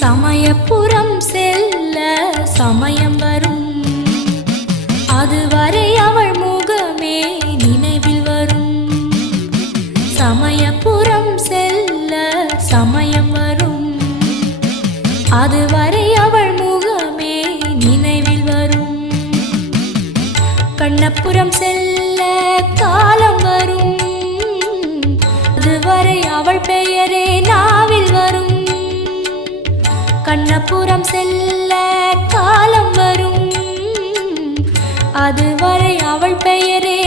சமயபுரம் செல்ல சமயம் வரும், அதுவரை அவள் முகமே நினைவில் வரும். சமயபுரம் செல்ல சமயம் வரும், அதுவரை அவள் முகமே நினைவில் வரும். கண்ணபுரம் செல்ல காலம் வரும், அதுவரை அவள் பெயரே நாவில் வரும். கண்ணபுரம் செல்ல காலம் வரும், அதுவரை அவள் பெயரே